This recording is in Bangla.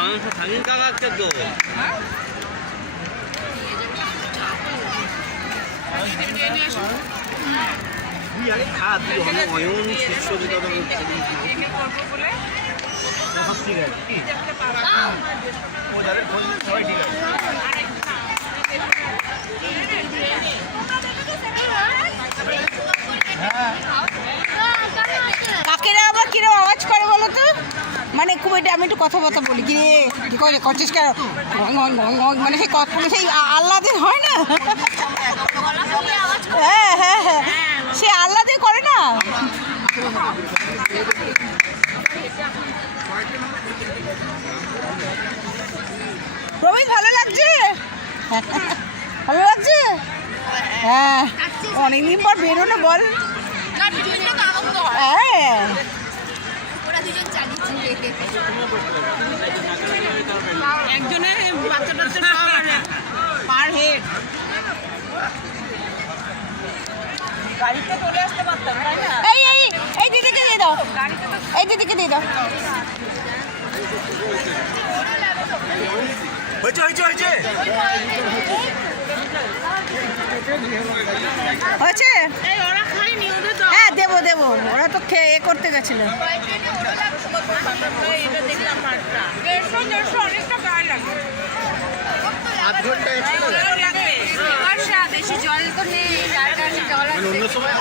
항상 당인 까맣게도. তুই আগে খা, তুই অয়ন শিষ্যদিতা সব ঠিক আছে কি ও যাদের ফোন সবাই ঠিক আছে। কাকেরা আবার কিরকম আওয়াজ করে বলো তো, মানে খুব এটা আমি একটু কথাবার্তা বলি কি রে কি করছিস কেন, মানে সেই সেই আল্লাদের হয় না, হ্যাঁ হ্যাঁ হ্যাঁ সে আল্লাদের করে না। প্রবীণ ভালো লাগছে, ভালো লাগছে, হ্যাঁ অনেকদিন পর বেরোনো বল, হ্যাঁ একজনের বাচ্চা টাচ্চা পার হেড গাড়িতে চলে আসতে পারতাম, তাই না? এই দিদিকে দিয়ে দাও, এই দিদিকে দিয়ে দাও। হয়েছে হয়েছে হয়েছে হয়েছে, হ্যাঁ দেবো দেবো, ওরা তো খেয়ে করতে গেছিল। বেশি জল তো নেই, যার কারণে জল অন্য সময়